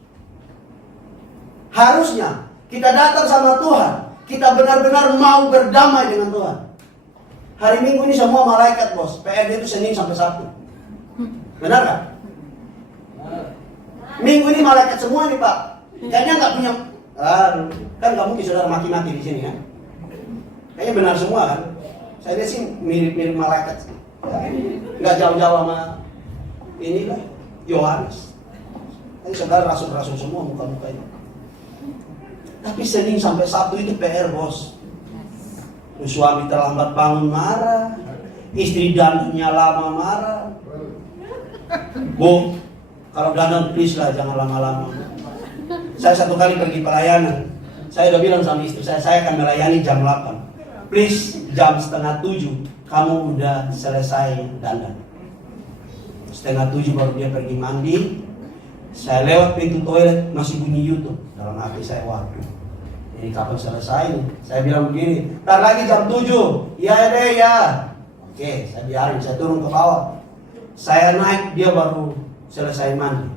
Harusnya kita datang sama Tuhan, kita benar-benar mau berdamai dengan Tuhan. Hari Minggu ini semua malaikat bos, PRD itu Senin sampai Sabtu. Benar nggak? Minggu ini malaikat semua nih pak. Kayaknya nggak punya, kan nggak mungkin saudara maki-maki di sini kan? Kayaknya benar semua kan? Saya lihat sih mirip-mirip malaikat, nggak jauh-jauh sama inilah Yohanes. Ini saudara rasul-rasul semua muka-mukanya. Tapi Senin sampai Sabtu itu PR bos. Suami terlambat bangun marah, istri dandannya lama marah. Bu, kalau dandan please lah jangan lama-lama. Saya satu kali pergi pelayanan, saya udah bilang sama istri saya akan melayani jam 8. Please jam 6:30 kamu udah selesai dandan. 6:30 baru dia pergi mandi. Saya lewat pintu toilet masih bunyi YouTube. Dalam hati saya, waduh, ini kapan selesai nih? Saya bilang begini, ntar lagi jam 7. Iya deh ya. Oke, saya biarin, saya turun ke bawah. Saya naik, dia baru selesai mandi.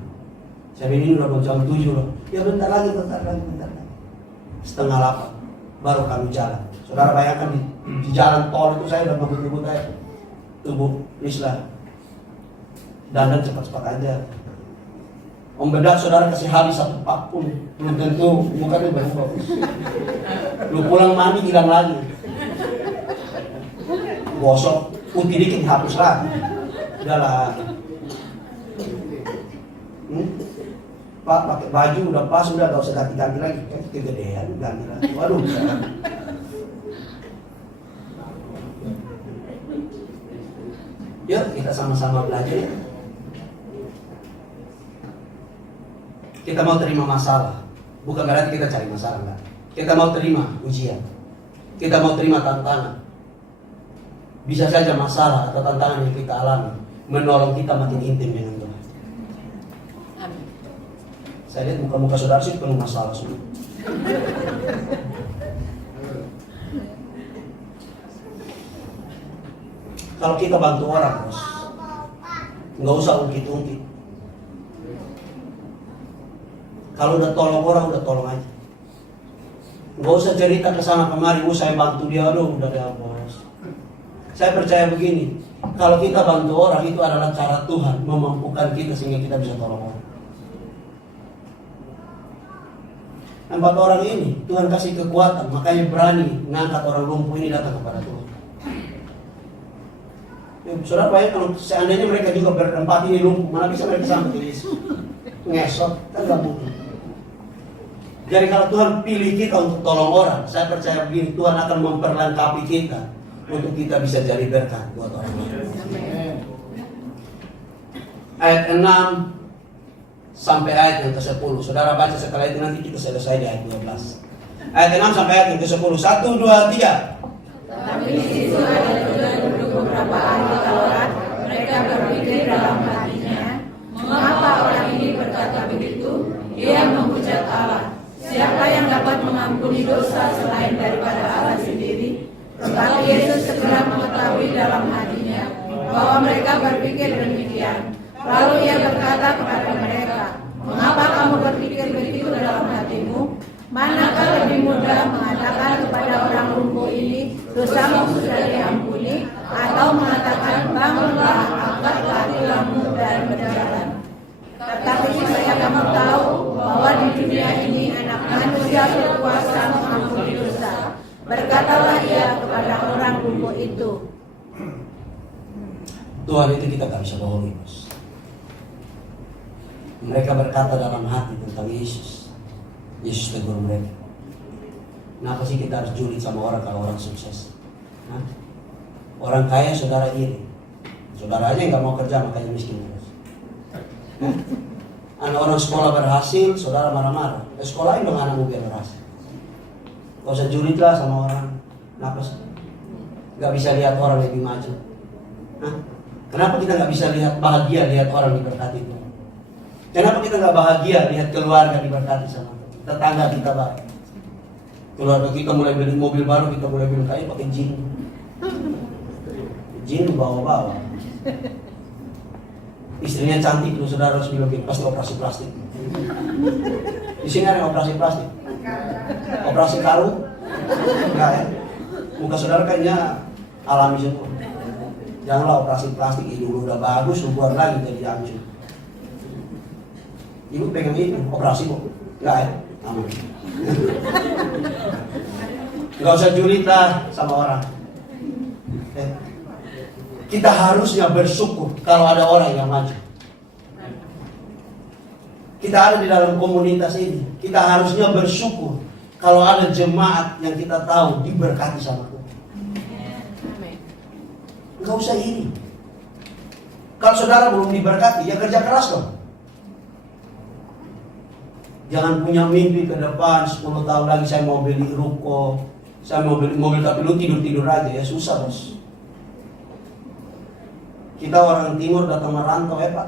Saya bilang ini udah jam 7 loh. Ya bentar lagi. 7:30 baru kami jalan. Saudara bayangkan di jalan tol itu saya udah ngebut-ngebut aja. Tubuh, please lah. Dandan cepat-cepat aja. Om bedak saudara kasih habis 1 pak pun belum tentu mukanya berubah. Lu pulang mandi hilang lagi. Gosok, putih dikit hapus lagi. Udahlah. Pak pakai baju udah pas, udah gak usah ganti-ganti lagi. Kegedean ganti lagi. Waduh. Yuk kita sama-sama belajar ya. Kita mau terima masalah, bukan berarti kita cari masalah, enggak. Kita mau terima ujian, kita mau terima tantangan. bisa saja masalah atau tantangan yang kita alami menolong kita makin intim dengan Tuhan. Amin. Saya lihat muka-muka saudara sih penuh masalah semua. Kalau kita bantu orang, bos, nggak usah ungkit-ungkit. Kalau udah tolong orang, udah tolong aja. Nggak usah cerita ke sana kemari, saya bantu dia, aduh udah deh bos. Saya percaya begini, kalau kita bantu orang itu adalah cara Tuhan memampukan kita sehingga kita bisa tolong orang. 4 orang ini Tuhan kasih kekuatan, makanya berani mengangkat orang lumpuh ini datang kepada Tuhan. Ya, saudara bayang kalau seandainya mereka juga berempat ini lumpuh, mana bisa mereka sampai ke Yesus? Ngesot, kan gak mungkin. Jadi kalau Tuhan pilih kita untuk tolong orang, saya percaya begini, Tuhan akan memperlengkapi kita untuk kita bisa jadi berkat buat orang lain. Ayat 6 sampai ayat yang ke-10. Saudara baca setelah itu, nanti kita selesai di ayat 12. Ayat 6 sampai ayat yang ke-10. 1, 2, 3. Tapi di situ ada juga duduk beberapa ahli Taurat. Mereka berpikir dalam hatinya, mengapa orang ini berkata begitu? Dia menghujat Allah. Siapa yang dapat mengampuni dosa selain daripada Allah sendiri? Tetapi Yesus segera mengetahui dalam hatinya bahwa mereka berpikir demikian. Lalu ia berkata kepada mereka, mengapa kamu berpikir begitu dalam hatimu? Manakah lebih mudah mengatakan kepada orang lumpuh ini, dosamu sudah diampuni, atau mengatakan, bangunlah, angkatlah tulangmu dan berjalan. Tetapi supaya kamu tahu bahwa di dunia ini anak manusia berkuasa mengampuni dosa. Berkatalah ia kepada orang lumpuh itu. Tuhan itu kita gak bisa bohongi, bos. Mereka berkata dalam hati tentang Yesus. Yesus tegur mereka. Kenapa sih kita harus julid sama orang kalau orang sukses? Hah? Orang kaya saudara iri. Saudara aja yang gak mau kerja makanya miskin. Anak orang sekolah berhasil, saudara marah-marah. Sekolahin dong anakmu biar berhasil. Gak usah julid lah sama orang. Kenapa sih? Gak bisa lihat orang lebih maju. Hah? Kenapa kita gak bisa bahagia lihat orang diberkati itu? Kenapa kita gak bahagia lihat keluarga diberkati sama Tuhan? Tetangga kita baik. Keluarga kita mulai beli mobil baru, kita mulai beli kayu pakai jin. Jin bawa-bawa. Istrinya cantik, lu saudara harus bilang pasti operasi plastik. Di sini ada operasi plastik. Operasi karung? Enggak ya. Muka saudara kayaknya alami semua. Janganlah operasi plastik, dulu udah bagus, lu buat lagi jadi hancur. Ibu pengen ini operasi kok? Enggak ya? Aman. Enggak usah julid lah sama orang. Kita harusnya bersyukur kalau ada orang yang maju. Kita ada di dalam komunitas ini. Kita harusnya bersyukur kalau ada jemaat yang kita tahu diberkati sama Tuhan. Enggak usah ini. Kalau saudara belum diberkati, ya kerja keras dong. Jangan punya mimpi ke depan 10 tahun lagi saya mau beli ruko, saya mau beli mobil tapi lu tidur-tidur aja, ya susah bos. Kita orang timur datang merantau ya Pak.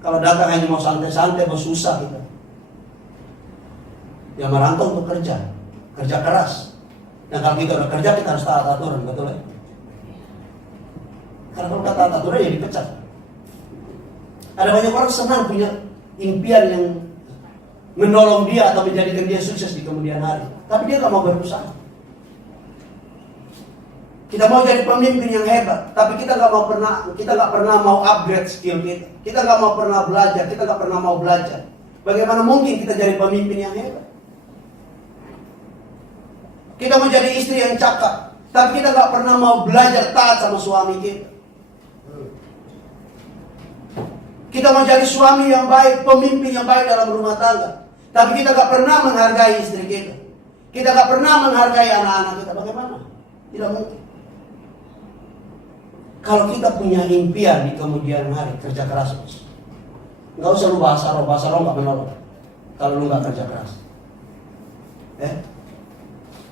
Kalau datang hanya mau santai-santai bos, susah kita. Ya merantau untuk kerja keras. Dan kalau kita udah kerja kita harus taat aturan, betul ya? Karena kalau kita taat aturan ya dipecat. Ada banyak orang senang punya impian yang menolong dia atau menjadikan dia sukses di kemudian hari, tapi dia gak mau berusaha. Kita mau jadi pemimpin yang hebat, tapi kita gak pernah mau upgrade skill kita. Kita gak mau pernah belajar, kita gak pernah mau belajar. Bagaimana mungkin kita jadi pemimpin yang hebat? Kita mau jadi istri yang cakap, tapi kita gak pernah mau belajar taat sama suami kita. Kita mau jadi suami yang baik, pemimpin yang baik dalam rumah tangga, tapi kita gak pernah menghargai istri kita. Kita gak pernah menghargai anak-anak kita. Bagaimana? Tidak mungkin. Kalau kita punya impian di kemudian hari, kerja keras. Gak usah lu bahasa roh gak menolong kalau lu gak kerja keras.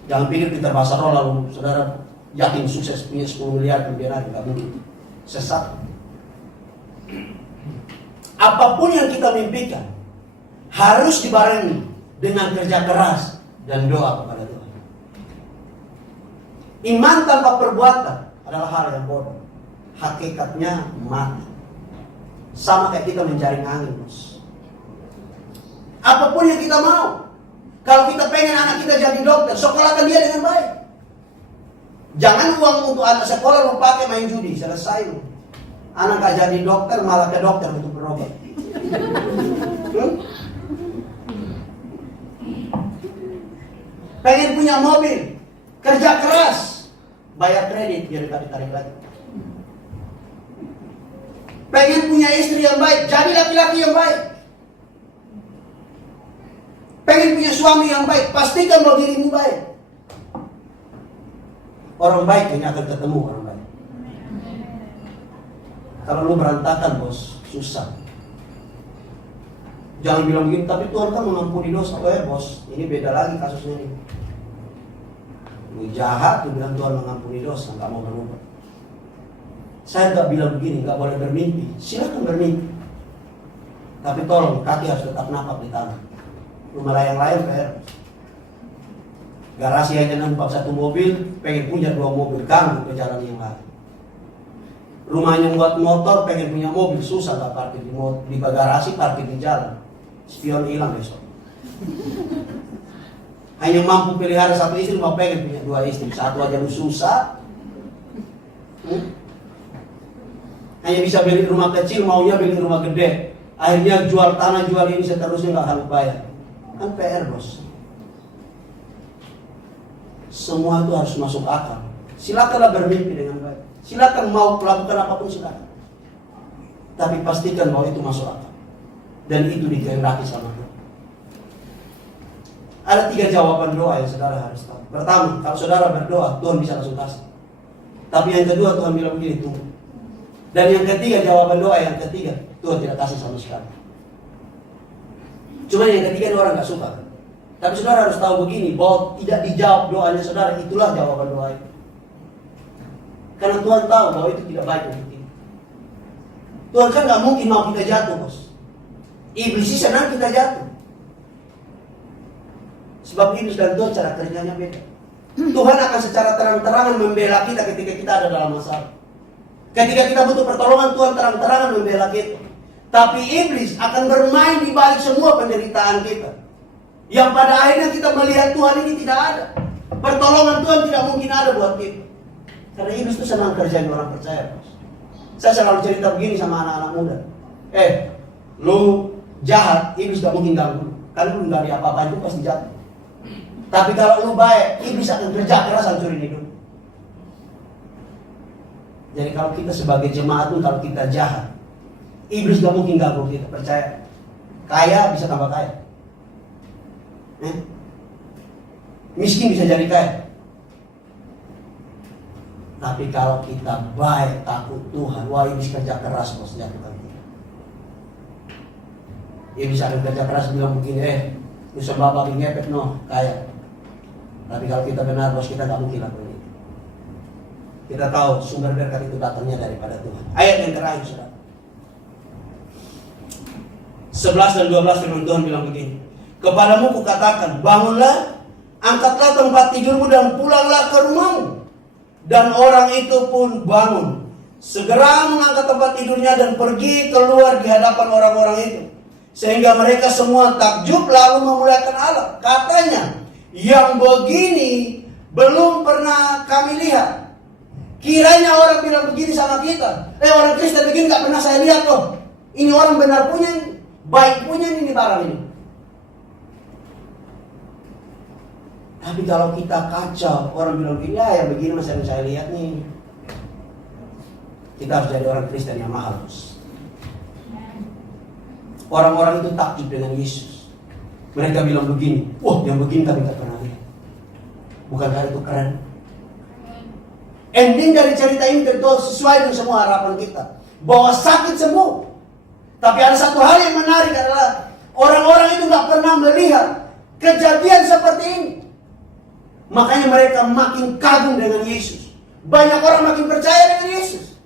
Jangan pikir kita bahasa roh lalu saudara yakin sukses punya 10 miliar kemudian nggak mungkin. Sesat. Apapun yang kita mimpikan harus dibarengi dengan kerja keras dan doa kepada Tuhan. Iman tanpa perbuatan adalah hal yang bodoh. Hakikatnya mati. Sama kayak kita menjaring angin, bos. Apapun yang kita mau, kalau kita pengen anak kita jadi dokter, sekolahkan dia dengan baik. Jangan uang untuk anak sekolah lu pakai main judi, selesai lu. Anak gak jadi dokter, malah ke dokter untuk berobat. Pengen punya mobil, kerja keras, bayar kredit biar ditarik lagi. Pengen punya istri yang baik, jadi laki-laki yang baik. Pengen punya suami yang baik, pastikan bahwa dirimu baik. Orang baik ini akan ketemu orang baik. Kalau lu berantakan, bos, susah. Jangan bilang begini, tapi Tuhan kan mengampuni dosa. Bos, ini beda lagi kasusnya ini. Lu jahat, lu bilang Tuhan mengampuni dosa, gak mau berubah. Saya gak bilang begini, gak boleh bermimpi. Silakan bermimpi. Tapi tolong, kaki harus tetap napak di tanah. Lu melayang-layang PR. Garasi hanya nampak satu mobil, pengen punya 2 mobil, ganggu ke jalan yang lain. Rumahnya buat motor, pengen punya mobil, susah gak parkir di garasi, parkir di jalan. Spion hilang besok. Hanya mampu pelihara 1 istri, mau pengen punya 2 istri. 1 aja lu susah. Hanya bisa beli rumah kecil, maunya beli rumah gede. Akhirnya jual tanah, jual ini seterusnya gak harus bayar. Kan PR, bos. Semua itu harus masuk akal. Silakanlah bermimpi dengan baik. Silakan mau melakukan apapun silakan. Tapi pastikan bahwa itu masuk akal. Dan itu dikehendaki sama Tuhan. Ada 3 jawaban doa yang saudara harus tahu. Pertama, kalau saudara berdoa, Tuhan bisa langsung kasih. Tapi yang kedua, Tuhan bilang begini, tunggu. Dan yang ketiga, jawaban doa yang ketiga, Tuhan tidak kasih sama sekali. Cuma yang ketiga orang gak suka. Tapi saudara harus tahu begini, bahwa tidak dijawab doanya saudara, itulah jawaban doa itu. Karena Tuhan tahu bahwa itu tidak baik untuk kita. Tuhan kan gak mungkin mau kita jatuh, bos. Iblis sih senang kita jatuh. Sebab iblis dan Tuhan cara kerjanya beda. Tuhan akan secara terang-terangan membela kita ketika kita ada dalam masalah. Ketika kita butuh pertolongan, Tuhan terang-terangan membela kita. Tapi iblis akan bermain di balik semua penderitaan kita. Yang pada akhirnya kita melihat Tuhan ini tidak ada. Pertolongan Tuhan tidak mungkin ada buat kita. Karena iblis itu senang kerjain orang percaya, bos. Saya selalu cerita begini sama anak-anak muda. Lu jahat, iblis gak mungkin ganggu. Karena lu gak ada apa-apa itu pasti jatuh. Tapi kalau lu baik, iblis akan kerja keras hancurin hidup. Jadi kalau kita sebagai jemaat pun kalau kita jahat, iblis gak mungkin ganggu kita, percaya. Kaya bisa tambah kaya. Miskin bisa jadi kaya. Tapi kalau kita baik, takut Tuhan, wah iblis kerja keras bos, jatuhkan kita. Iblis akan kerja keras bilang begini, lu sembah babi ngepet no, kaya. Tapi kalau kita benar bos, kita gak mungkin lakukan itu. Kita tahu sumber berkat itu datangnya daripada Tuhan. Ayat yang terakhir saudara, 11 dan 12 firman Tuhan bilang begini. Kepadamu kukatakan, bangunlah, angkatlah tempat tidurmu dan pulanglah ke rumahmu. Dan orang itu pun bangun, segera mengangkat tempat tidurnya dan pergi keluar di hadapan orang-orang itu. Sehingga mereka semua takjub lalu memuliakan Allah. Katanya, yang begini belum pernah kami lihat. Kiranya orang bilang begini sama kita, orang Kristen begini gak pernah saya lihat loh. Ini orang benar punya ini, baik punya ini barang ini. Tapi kalau kita kacau, orang bilang begini, ya begini masih yang saya lihat nih. Kita harus jadi orang Kristen yang mahal, bos. Orang-orang itu takjub dengan Yesus. Mereka bilang begini, wah yang begini kami gak pernah lihat. Bukankah itu keren? Ending dari cerita ini tentu sesuai dengan semua harapan kita, bahwa sakit sembuh. Tapi ada satu hal yang menarik adalah orang-orang itu gak pernah melihat kejadian seperti ini. Makanya mereka makin kagum dengan Yesus. banyak orang makin percaya dengan Yesus.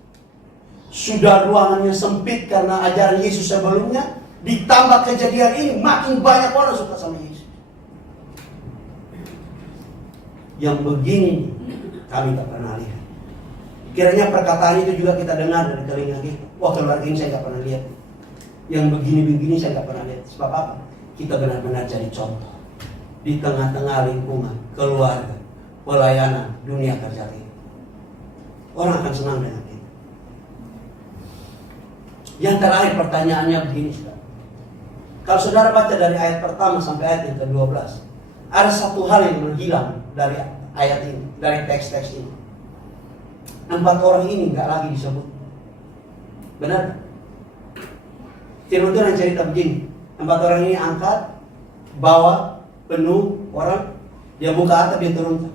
Sudah ruangannya sempit karena ajaran Yesus sebelumnya, ditambah kejadian ini, makin banyak orang suka sama Yesus. Yang begini kami tak pernah lihat. Kiranya perkataan itu juga kita dengar dari telinga kita. Wah, keluarga ini saya tak pernah lihat. Yang begini-begini saya tak pernah lihat. Sebab apa? Kita benar-benar jadi contoh di tengah-tengah lingkungan, keluarga, pelayanan, dunia kerja kita. Orang akan senang dengan kita. Yang terakhir pertanyaannya begini, saudara. Kalau saudara baca dari ayat pertama sampai ayat yang ke-12, ada satu hal yang menghilang dari ayat ini, dari teks-teks ini. 4 orang ini nggak lagi disebut. Benar? Firman Tuhan yang cerita begini, 4 orang ini angkat, bawa, penuh orang, dia buka atap, dia turunkan.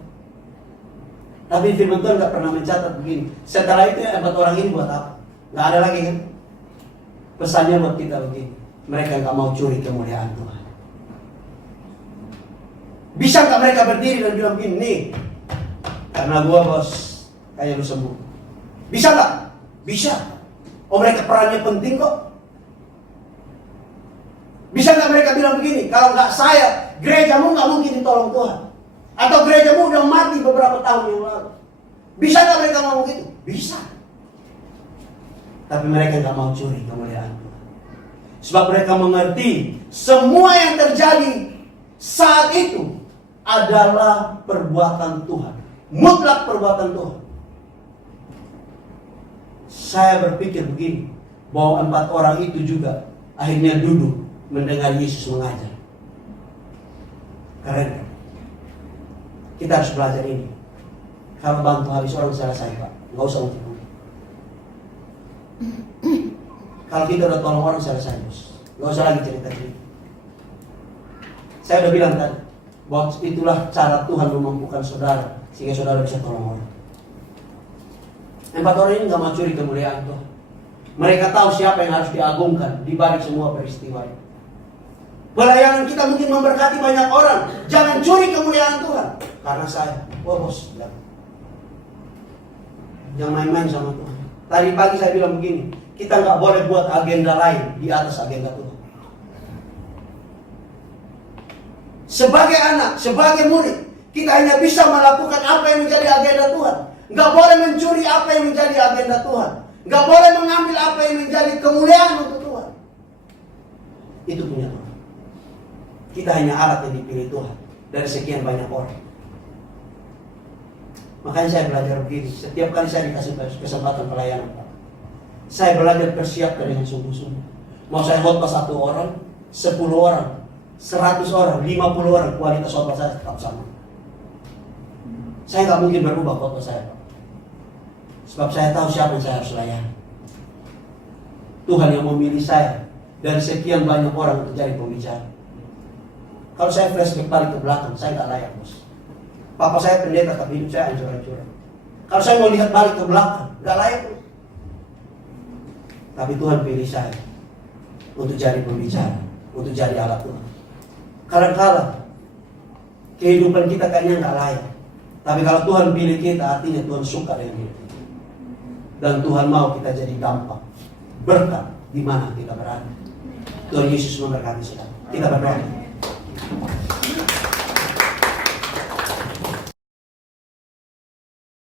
Tapi firman Tuhan nggak pernah mencatat begini. Setelah itu 4 orang ini buat apa? Nggak ada lagi kan? Pesannya buat kita begini, mereka nggak mau curi kemuliaan Tuhan. Bisa nggak mereka berdiri dan bilang begini, nih, karena gua bos, kayak lu sembuh. Bisa nggak? Bisa. Oh, mereka perannya penting kok. Bisa nggak mereka bilang begini, kalau nggak saya, gerejamu nggak mungkin ditolong Tuhan. Atau gerejamu udah mati beberapa tahun yang lalu. Bisa nggak mereka ngomong gitu? Bisa. Tapi mereka nggak mau curi kemuliaan Tuhan. Sebab mereka mengerti semua yang terjadi saat itu adalah perbuatan Tuhan. Mutlak perbuatan Tuhan. Saya berpikir begini, bahwa 4 orang itu juga akhirnya duduk mendengar Yesus mengajar. Keren. Kita harus belajar ini. Kalau bantu habis orang selesai, Pak. Nggak usah untuk ini. Kalau kita udah tolong orang selesai, bos. Nggak usah lagi cerita-cerita. Saya udah bilang tadi, bahwa itulah cara Tuhan memampukan saudara, sehingga saudara bisa tolong orang. 4 orang ini nggak mau curi kemuliaan Tuhan. Mereka tahu siapa yang harus diagungkan di balik semua peristiwa ini. Pelayanan kita mungkin memberkati banyak orang. Jangan curi kemuliaan Tuhan. Karena saya, bos, bilang, jangan main-main sama Tuhan. Tadi pagi saya bilang begini, kita nggak boleh buat agenda lain di atas agenda Tuhan. Sebagai anak, sebagai murid, kita hanya bisa melakukan apa yang menjadi agenda Tuhan. Nggak boleh mencuri apa yang menjadi agenda Tuhan. Nggak boleh mengambil apa yang menjadi kemuliaan untuk Tuhan. Itu punya Tuhan. Kita hanya alat yang dipilih Tuhan dari sekian banyak orang. Makanya saya belajar begini. Setiap kali saya dikasih kesempatan pelayanan, saya belajar persiapkan dengan sungguh-sungguh. Mau saya khotbah 1 orang, 10 orang, 100 orang, 50 orang, kualitas khotbah saya tetap sama. Saya nggak mungkin berubah khotbah saya, Pak. Sebab saya tahu siapa yang saya harus layani. Tuhan yang memilih saya dari sekian banyak orang untuk jadi pembicara. Kalau saya flashback balik ke belakang, saya nggak layak, bos. Papa saya pendeta, tapi hidup saya hancur-hancuran. Kalau saya mau lihat balik ke belakang, nggak layak, bos. Tapi Tuhan pilih saya untuk jadi pembicara, untuk jadi alat Tuhan. Kadang-kadang kehidupan kita kayaknya nggak layak. Tapi kalau Tuhan pilih kita, artinya Tuhan suka dengan hidup kita. Dan Tuhan mau kita jadi dampak, berkat di mana kita berada. Tuhan Yesus memberkati kita. Kita berdoa.